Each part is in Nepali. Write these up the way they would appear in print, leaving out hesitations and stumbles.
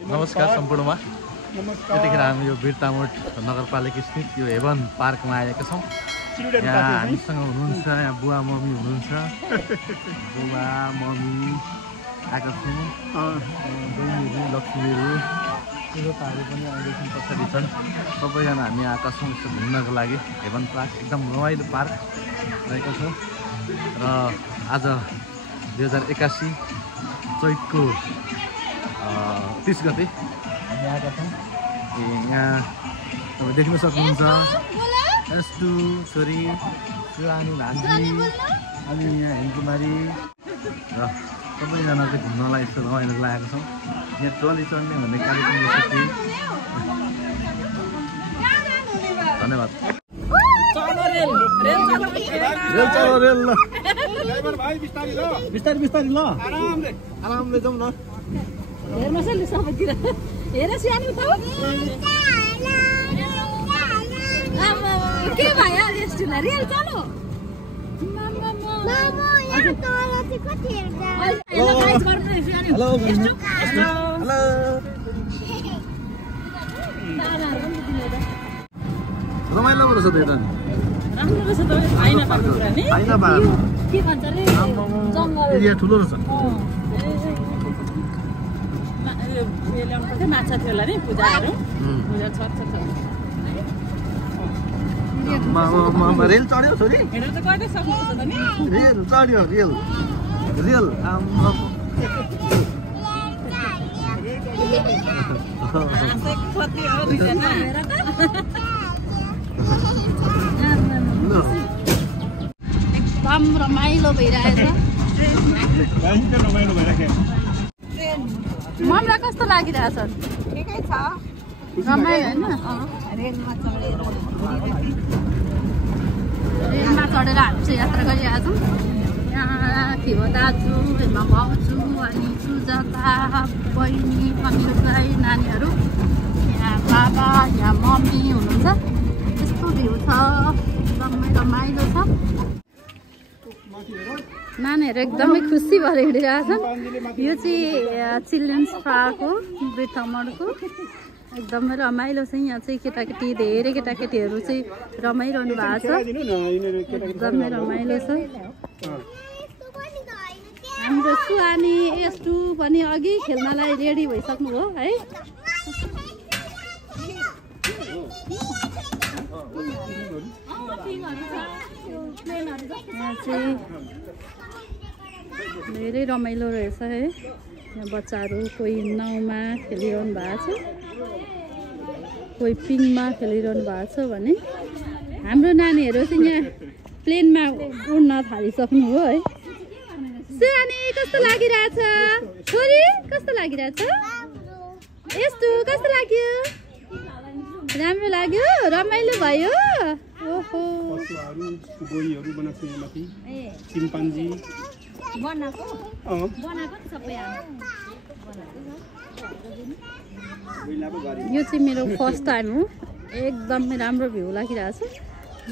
नमस्कार सम्पूर्णमा। यतिखेर हामी यो बिरतामोड नगरपालिका स्थित यो हेभन पार्कमा आएका छौँ। यहाँ हामीसँग हुनुहुन्छ यहाँ बुवा मम्मी हुनुहुन्छ। बुवा मम्मी आएका छौँ। बहिनीहरू लक्ष्मीहरू श्रोताहरू पनि अहिलेसम्म पछाडि छन्। सबैजना हामी आएका छौँ यसो घुम्नको लागि। हेभन पार्क एकदम रमाइलो पार्क रहेको छ र आज 2081 चैतको 30 गते हामी आएका छौँ। यहाँ तपाईँ देख्न सक्नुहुन्छ यस्तो छोरी सुहानी भान्जी अनि यहाँ हिमकुमारी र सबैजना चाहिँ घुम्नलाई यस्तो रमाइलो लागेको छौँ। यहाँ टोली चढ्ने भन्ने कार्यक्रम बसेको धन्यवाद। रेल चलो रेल ल बिस्तारै बिस्तारै ल आरामले जाउँ न। हेर्नुहोस् है सबैतिर हेर सानो उठाऊ के भयो रेस्टुरेन्ट रेल चलो रमाइलो रहेछ त यता राम्रो रहेछ त आइना पार्कको कुरा नि आइना पार्क के भन्छ रे जंगल एरिया ठुलो रहेछ। माछा थियो होला नि पूजाहरू पूजा छ रेल चढ्यो छोरी हेरेर त कहिले सक्नुपर्छ त नि रेल चढ्यो रेल रेल एकदम रमाइलो भइरहेछ। ममरा कस्तो लागिरहेछ? ठिकै छ रमाइलो होइन? रेलमा चढेर रेलमा चढेर हामी चाहिँ यात्रा गरिरहेका छौँ। यहाँ थियो दाजु हेमा भाउजू अनि सुजाता बहिनी अनिल राई नानीहरू, यहाँ बाबा यहाँ मम्मी हुनुहुन्छ। यस्तो भ्यू छ, एकदमै रमाइलो छ। नानीहरू एकदमै खुसी भएर हिँडिरहेछन्। यो चाहिँ चिल्ड्रेन्स पार्क हो बिरतामोडको। एकदमै रमाइलो छ। यहाँ चाहिँ केटाकेटी धेरै केटाकेटीहरू चाहिँ रमाइरहनु भएको छ। एकदमै रमाइलो छ। हाम्रो सुहानी यस्तु पनि अघि खेल्नलाई रेडी भइसक्नु हो है। यहाँ चाहिँ धेरै रमाइलो रहेछ है। यहाँ बच्चाहरू कोही नाउँमा खेलिरहनु भएको छ, कोही पिङमा खेलिरहनु भएको छ भने हाम्रो नानीहरू चाहिँ यहाँ प्लेनमा उड्न थालिसक्नु हो है। सुहानी कस्तो लागिरहेछ? छोरी कस्तो लागिरहेछ? यस्तो कस्तो लाग्यो? राम्रो लाग्यो? रमाइलो भयो? ओहो गोहीहरू बनाएको छ माथि चिम्पान्जी बनाएको बनाएको सबै यो चाहिँ मेरो फर्स्ट टाइम हो। एकदमै राम्रो भ्यू लागिरहेछ।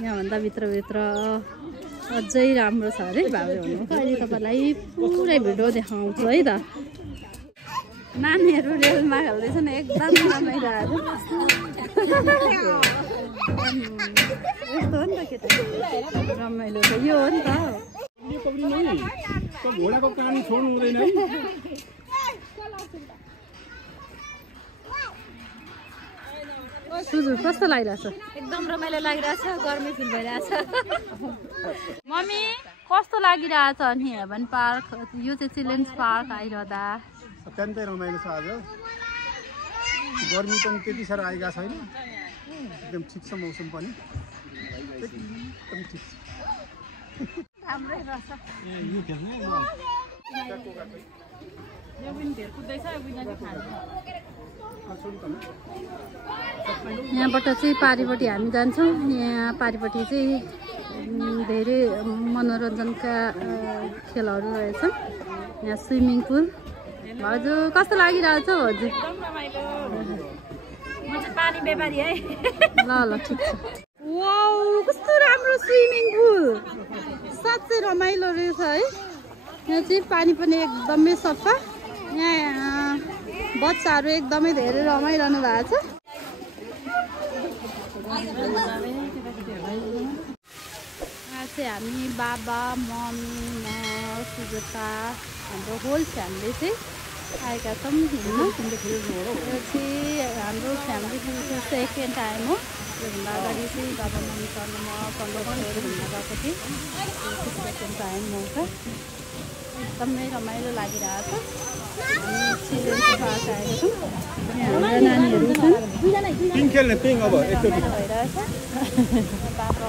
यहाँभन्दा भित्रभित्र अझै राम्रो छ अरे भाउजू हुनुको। अहिले तपाईँलाई पुरै भिडियो देखाउँछु है त। नानीहरू रेलमा खेल्दैछन्, एकदम रमाइरहेको छ। यस्तो हो नि त केटा, रमाइलो त यो हो नि त। घोडाको कान छोड्नु हुँदैन है। सुजु कस्तो लागिरहेछ? एकदम रमाइलो लागिरहेछ, गर्मी फिल भइरहेछ। मम्मी कस्तो लागिरहेछ? अनि हेभन पार्क यो चाहिँ चिल्ड्रेन्स पार्क आइरहँदा अत्यन्तै रमाइलो छ। आज गर्मी पनि त्यति साह्रो आइरहेको छैन, एकदम ठिक छ मौसम पनि एकदम ठिक छ। राम्रै रहेछ। यहाँबाट चाहिँ पारिपट्टि हामी जान्छौँ। यहाँ पारिपट्टि चाहिँ धेरै मनोरञ्जनका खेलहरू रहेछन्। यहाँ स्विमिङ पुल। हजुर कस्तो लागिरहेछ हजुर? म चाहिँ पानी व्यापारी है। ल ल ठिक छ। वाउ कस्तो राम्रो स्विमिङ पुल, साँच्चै रमाइलो रहेछ है। यहाँ चाहिँ पानी पनि एकदमै सफा। यहाँ बच्चाहरू एकदमै धेरै रमाइरहनु भएको छ। आज चाहिँ हामी बाबा मम्मी म सुजता हाम्रो होल फ्यामिली चाहिँ आएका छौँ घुम्न। यो चाहिँ हाम्रो फ्यामिलीको सेकेन्ड टाइम हो। योभन्दा अगाडि चाहिँ बाबा मम्मीसँग म कन्डोहरू घुम्न गएको थिएँ। सेकेन्ड टाइम मौका एकदमै रमाइलो लागिरहेको छ। हामी चिल्ड्रेन्स पार्क आएका छौँ। हाम्रा नानीहरू छन् पिङ खेल्ने पिङ अब एकचोटि भइरहेछ। बाबा